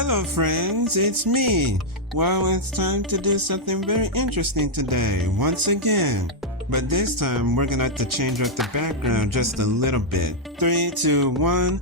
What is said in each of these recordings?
Hello friends, it's me. Well, it's time to do something very interesting today, once again. But this time, we're gonna have to change up the background just a little bit. 3, 2, 1.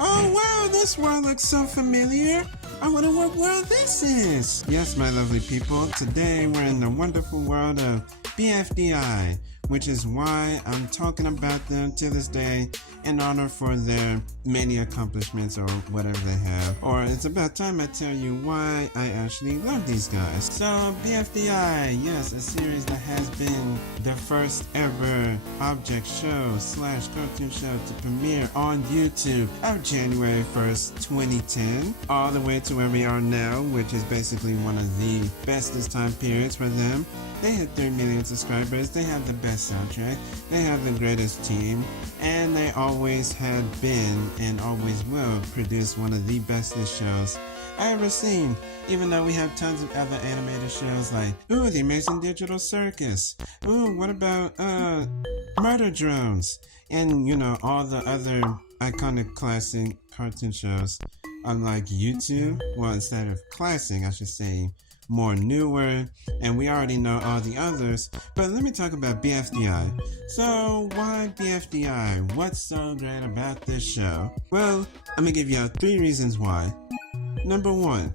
Oh wow, this world looks so familiar. I wonder what world this is. Yes, my lovely people, today we're in the wonderful world of B.F.D.I, which is why I'm talking about them to this day in honor for their many accomplishments or whatever they have. Or it's about time I tell you why I actually love these guys. So B.F.D.I, yes, a series that has been the first ever object show / cartoon show to premiere on YouTube of January 1st, 2010, all the way to where we are now, which is basically one of the bestest time periods for them. They hit 3 million subscribers, they have the best soundtrack, they have the greatest team, and they always have been and always will produce one of the bestest shows I ever seen. Even though we have tons of other animated shows like, ooh, The Amazing Digital Circus, ooh, what about Murder Drones, and you know, all the other iconic classic cartoon shows. Unlike YouTube, well, instead of classic, I should say more newer, and we already know all the others, but let me talk about B.F.D.I. So why B.F.D.I? What's so great about this show? Well, I'm gonna give you 3 reasons why. Number 1,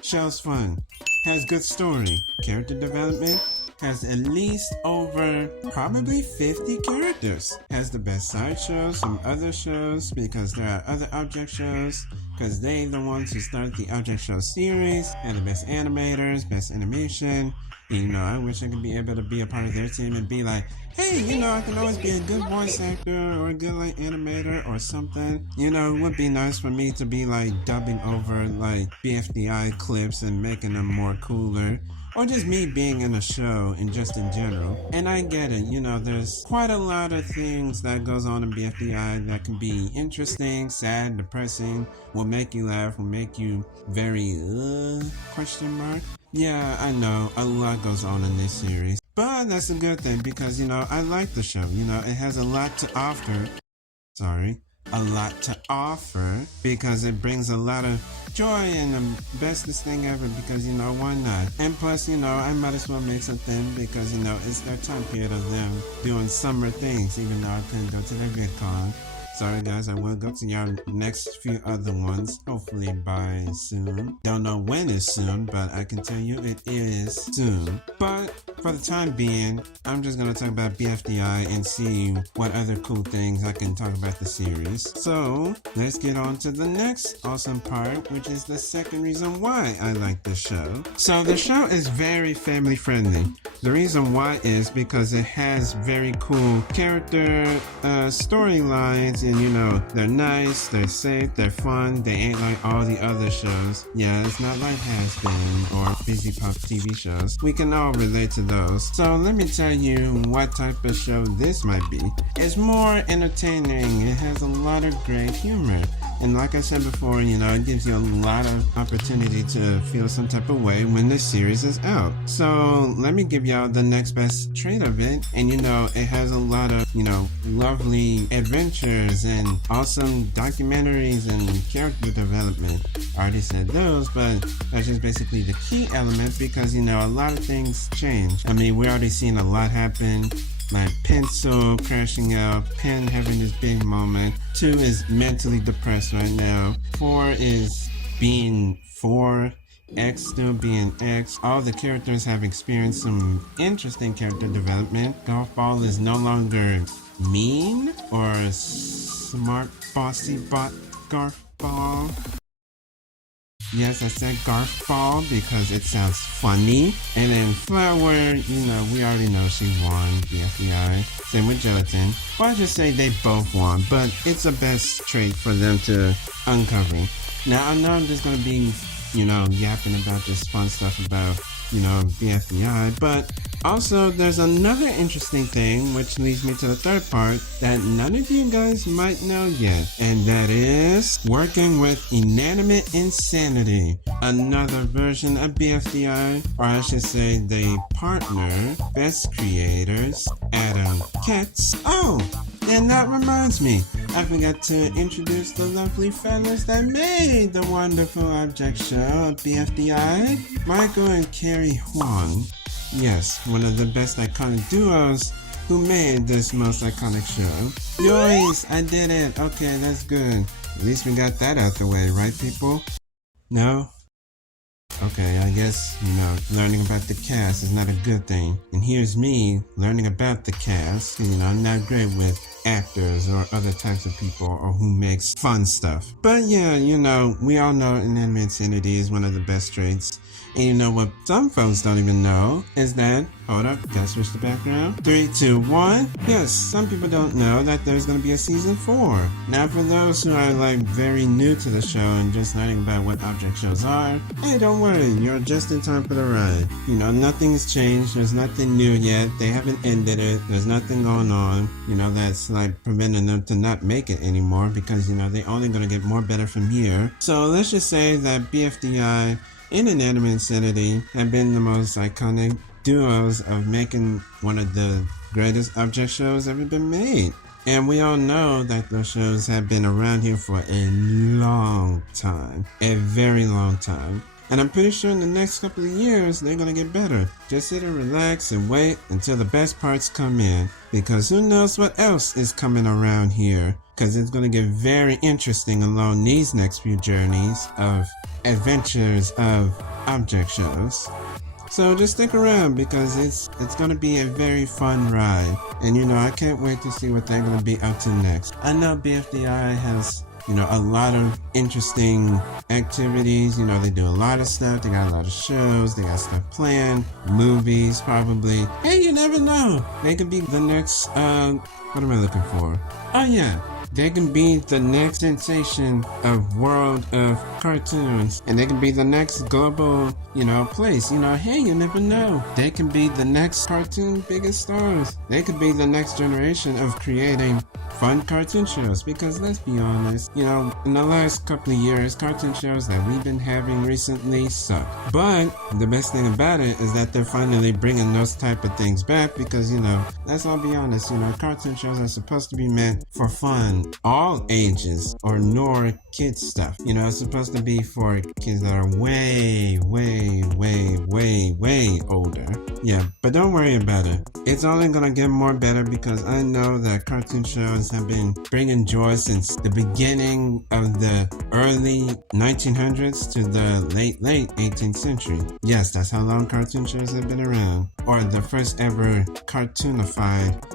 show's fun, has good story, character development, has at least over probably 50 characters, has the best side shows from other shows because there are other object shows, because they the ones who started the object show series, and the best animators, best animation. You know, I wish I could be able to be a part of their team and be like, hey, you know, I can always be a good voice actor or a good like animator or something. You know, it would be nice for me to be like dubbing over like B.F.D.I clips and making them more cooler. Or just me being in a show and just in general. And I get it, you know, there's quite a lot of things that goes on in B.F.D.I that can be interesting, sad, depressing, will make you laugh, will make you very, question mark. Yeah, I know, a lot goes on in this series. But that's a good thing because, you know, I like the show. You know, it has a lot to offer. A lot to offer because it brings a lot of joy and the bestest thing ever because, you know, why not? And plus, you know, I might as well make something because, you know, it's their time period of them doing summer things, even though I couldn't go to their VidCon. Sorry guys, I will go to your next few other ones, hopefully by soon. Don't know when it's soon, but I can tell you it is soon. But for the time being, I'm just gonna talk about B.F.D.I and see what other cool things I can talk about the series. So let's get on to the next awesome part, which is the second reason why I like this show. So the show is very family friendly. The reason why is because it has very cool character storylines, and you know, they're nice, they're safe, they're fun, they ain't like all the other shows. Yeah, it's not like Has Been or Busy Pop TV shows. We can all relate to those. So let me tell you what type of show this might be. It's more entertaining, it has a lot of great humor. And like I said before, you know, it gives you a lot of opportunity to feel some type of way when the series is out. So let me give y'all the next best trait of it. And you know, it has a lot of, you know, lovely adventures and awesome documentaries and character development. I already said those, but that's just basically the key element because, you know, a lot of things change. I mean, we're already seeing a lot happen. Like Pencil crashing out, Pen having this big moment. 2 is mentally depressed right now. 4 is being 4. X still being X. All the characters have experienced some interesting character development. Golf Ball is no longer mean or smart bossy bot Garf Ball. Yes, I said Garf Ball because it sounds funny. And then Flower, you know, we already know she won B.F.D.I. Same with Gelatin. Well, I just say they both won, but it's the best trait for them to uncover. Now, I know I'm just going to be, you know, yapping about this fun stuff about, you know, B.F.D.I, but also there's another interesting thing which leads me to the third part that none of you guys might know yet, and that is working with Inanimate Insanity, another version of B.F.D.I, or I should say they partner best creators Adam Ketz. Oh, And that reminds me, I forgot to introduce the lovely fellas that made the wonderful object show, B.F.D.I, Michael and Carrie Huang. Yes, one of the best iconic duos who made this most iconic show. Yois, I did it. Okay, that's good. At least we got that out the way, right people? No? Okay, I guess, learning about the cast is not a good thing. And here's me learning about the cast. I'm not great with actors or other types of people or who makes fun stuff. But yeah, we all know anonymity is one of the best traits. And what some folks don't even know is that, hold up, gotta switch the background. 3, 2, 1. Yes, some people don't know that there's gonna be a season 4. Now for those who are very new to the show and just learning about what object shows are, hey, don't worry, you're just in time for the ride. Nothing's changed, there's nothing new yet, they haven't ended it, there's nothing going on, that's preventing them to not make it anymore because, they're only gonna get more better from here. So let's just say that BFDI and Inanimate Insanity have been the most iconic duos of making one of the greatest object shows ever been made. And we all know that those shows have been around here for a long time, a very long time. And I'm pretty sure in the next couple of years, they're gonna get better. Just sit and relax and wait until the best parts come in. Because who knows what else is coming around here. Because it's gonna get very interesting along these next few journeys of adventures of object shows. So just stick around because it's gonna be a very fun ride. And I can't wait to see what they're gonna be up to next. I know BFDI has a lot of interesting activities. They do a lot of stuff. They got a lot of shows. They got stuff planned. Movies, probably. Hey, you never know. They could be the next, what am I looking for? Oh, yeah. They can be the next sensation of world of cartoons. And they can be the next global, place. Hey, you never know. They can be the next cartoon biggest stars. They could be the next generation of creating fun cartoon shows. Because let's be honest, in the last couple of years, cartoon shows that we've been having recently suck. But the best thing about it is that they're finally bringing those type of things back because, let's all be honest, cartoon shows are supposed to be meant for fun. All ages or nor kids stuff. It's supposed to be for kids that are way older. Yeah, but don't worry about it. It's only gonna get more better because I know that cartoon shows have been bringing joy since the beginning of the early 1900s to the late 18th century. Yes, that's how long cartoon shows have been around. Or the first ever cartoonified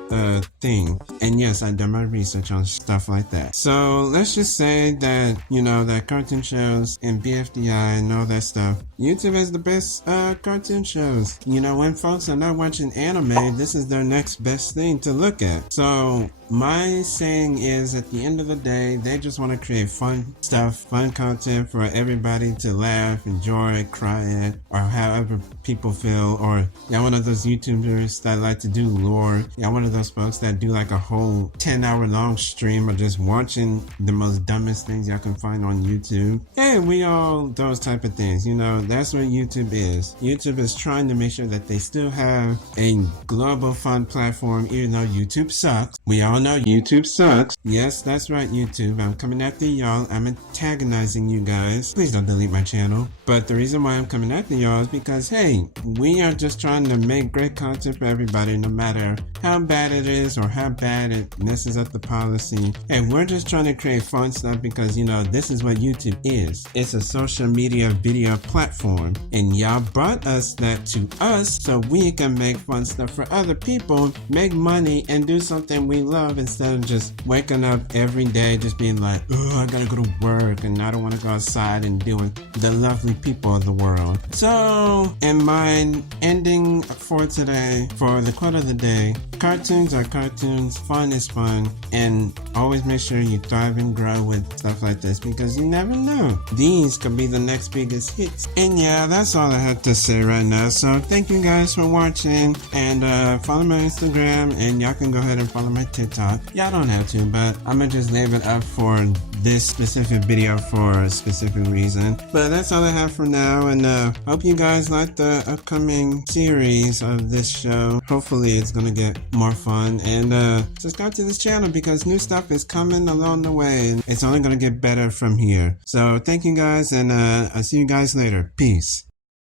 thing. And yes, I done my research on stuff like that. So let's just say that, that cartoon shows and BFDI and all that stuff, YouTube has the best cartoon shows. When folks are not watching anime, this is their next best thing to look at. So my saying is, at the end of the day, they just want to create fun stuff, fun content for everybody to laugh, enjoy, cry at, or however people feel. Or y'all one of those YouTubers that like to do lore. Y'all one of those folks that do like a whole 10-hour long stream of just watching the most dumbest things y'all can find on YouTube. Hey, we all those type of things. That's what YouTube is. YouTube is trying to make sure that they still have a global fun platform, even though YouTube sucks. We all know YouTube sucks. Yes, that's right, YouTube. I'm coming after y'all. I'm antagonizing you guys. Please don't delete my channel. But the reason why I'm coming after y'all is because, hey, we are just trying to make great content for everybody, no matter how bad it is or how bad it messes up the policy. And we're just trying to create fun stuff because, this is what YouTube is. It's a social media video platform. And y'all brought us that to us so we can make fun stuff for other people, make money, and do something we love instead of just waking up every day just being like, oh, I gotta go to work and I don't want to go outside and deal with the lovely people of the world. So, in my ending for today, for the quote of the day, cartoons are cartoons, fun is fun, and always make sure you thrive and grow with stuff like this because you never know. These could be the next biggest hits. And yeah, that's all I have to say right now. So thank you guys for watching, and follow my Instagram, and y'all can go ahead and follow my TikTok. Y'all don't have to, but I'm gonna just leave it up for this specific video for a specific reason. But that's all I have for now, and hope you guys like the upcoming series of this show. Hopefully it's gonna get more fun, and subscribe to this channel because new stuff is coming along the way, and it's only gonna get better from here. So thank you guys, and I'll see you guys later. Peace.